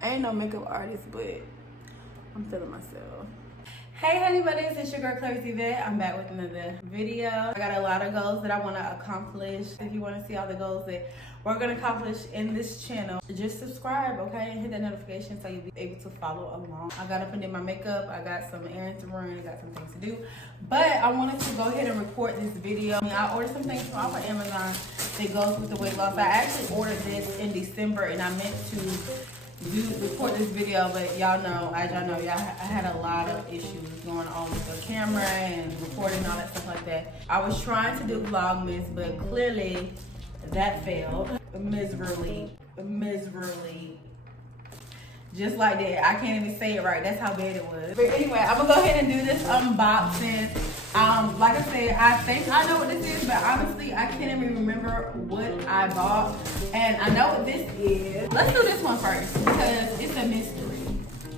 I ain't no makeup artist, but I'm feeling myself. Hey honey buddies, it's your girl Clarice Yvette. I'm back with another video. I got a lot of goals that I want to accomplish. If you want to see all the goals that we're going to accomplish in this channel, just subscribe, okay? And hit that notification so you'll be able to follow along. I got up and did my makeup. I got some errands to run. I got some things to do. But I wanted to go ahead and record this video. I ordered some things off of Amazon that goes with the weight loss. I actually ordered this in December and I meant to record this video, but y'all know, as y'all know, I had a lot of issues going on with the camera and recording and all that stuff like that. I was trying to do Vlogmas, but clearly that failed miserably. Just like that. I can't even say it right. That's how bad it was. But anyway, I'm gonna go ahead and do this unboxing. Like I said, I think I know what this is, but honestly, I can't even remember what I bought. And I know what this is. Let's do this one first because it's a mystery.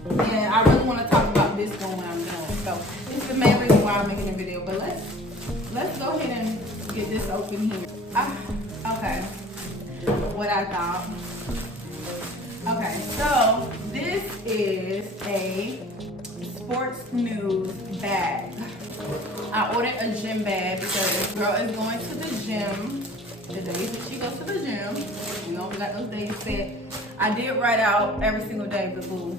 And I really want to talk about this one when I'm done. So it's the main reason why I'm making a video. But let's go ahead and get this open here. Okay. What I thought. Okay, so this is a sports news bag. I ordered a gym bag because this girl is going to the gym. The days that she goes to the gym, we only got those days set. I did write out every single day, but boo.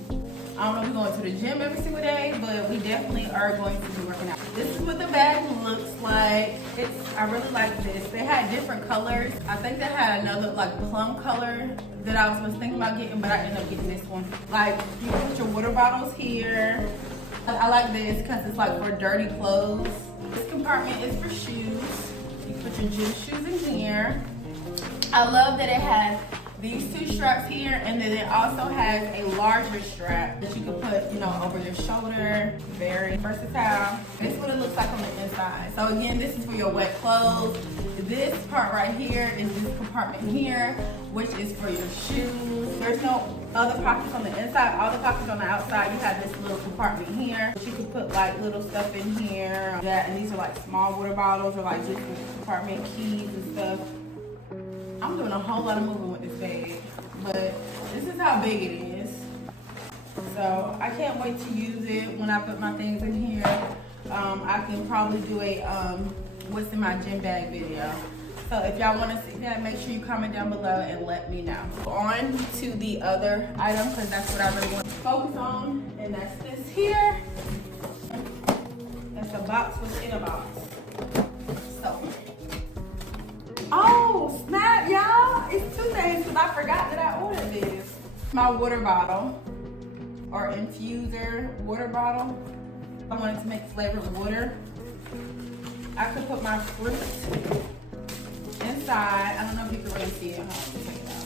I don't know if we're going to the gym every single day, but we definitely are going to be working out. This is what the bag looks like. I really like this. They had different colors. I think they had another like plum color that I was thinking about getting, but I ended up getting this one. Like, you can put your water bottles here. I like this because it's like for dirty clothes. This compartment is for shoes. You can put your gym shoes in here. I love that it has these two straps here, and then it also has a larger strap that you can put, you know, over your shoulder. Very versatile. This is what it looks like on the inside. So again, this is for your wet clothes. This part right here is this compartment here, which is for your shoes. There's no other pockets on the inside. All the pockets on the outside, you have this little compartment here. You can put like little stuff in here. And these are like small water bottles or like just the compartment keys and stuff. I'm doing a whole lot of moving with this bag, but this is how big it is. So I can't wait to use it when I put my things in here. I can probably do a what's in my gym bag video. So if y'all want to see that, make sure you comment down below and let me know. On to the other item, because that's what I really want to focus on, and that's this here. That's a box within a box. So. Oh, snap, y'all. It's two things because I forgot that I ordered this. My water bottle, or infuser water bottle. I wanted to make flavored water. I could put my fruit inside. I don't know if you can really see it. Check it out.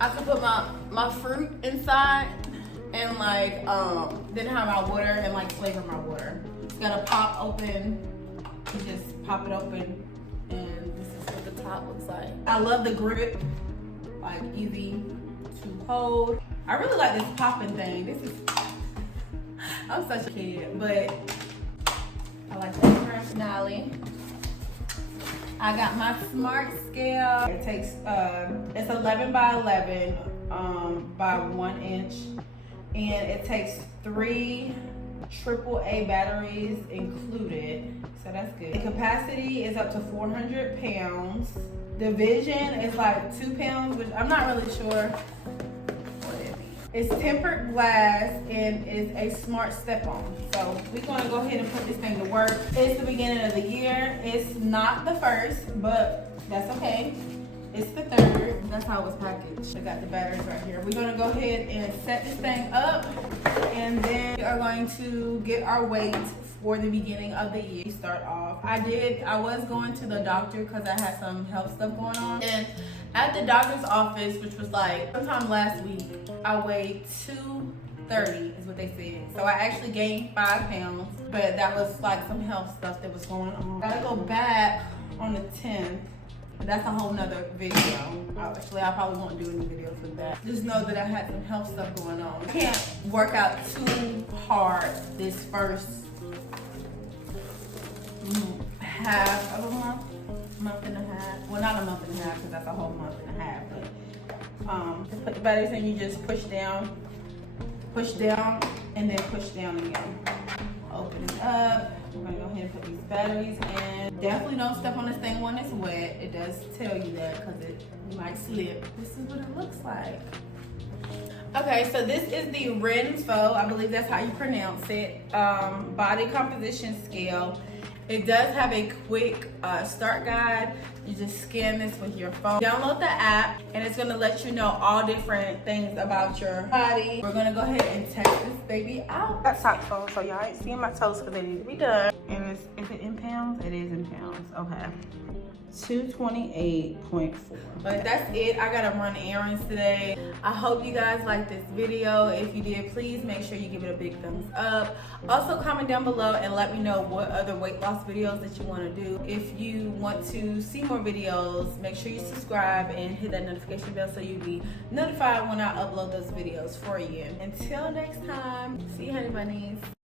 I could put my fruit inside and like, then have my water and like flavor my water. It's got a pop open. You just pop it open. And this is what the top looks like. I love the grip, like easy to hold. I really like this popping thing. I'm such a kid, but I like that for finale. I got my smart scale. It takes, it's 11 by 11 by 1 inch. And it takes 3 AAA batteries included, so that's good. The capacity is up to 400 pounds. The vision is like 2 pounds, which I'm not really sure what it is. It's tempered glass and is a smart step-on. So we're gonna go ahead and put this thing to work. It's the beginning of the year. It's not the first, but that's okay. It's the third. That's how it was packaged. I got the batteries right here. We're gonna go ahead and set this thing up, and then we are going to get our weight for the beginning of the year. Start off. I was going to the doctor because I had some health stuff going on. And at the doctor's office, which was like sometime last week, I weighed 230 is what they said. So I actually gained 5 pounds, but that was like some health stuff that was going on. I gotta go back on the 10th. That's a whole nother video. Actually, I probably won't do any videos with that. Just know that I had some health stuff going on. I can't work out too hard this first half of a month and a half. Well, not a month and a half because that's a whole month and a half. But Just put the batteries in, you just push down, and then push down again. Open it up. We're gonna go ahead and put these batteries in. Definitely don't step on this thing when it's wet. It does tell you that because it might slip. This is what it looks like. Okay, so this is the RENPHO, I believe that's how you pronounce it, body composition scale. It does have a quick start guide. You just scan this with your phone. Download the app, and it's gonna let you know all different things about your body. We're gonna go ahead and test this baby out. Got socks on, so y'all ain't seeing my toes because they need to be done. And is it in pounds? It is in pounds, okay. 228.4. But that's it. I gotta run errands today. I hope you guys liked this video. If you did, please make sure you give it a big thumbs up. Also comment down below and let me know what other weight loss videos that you want to do. If you want to see more videos, make sure you subscribe and hit that notification bell so you'll be notified when I upload those videos for you. Until next time, see you honey bunnies.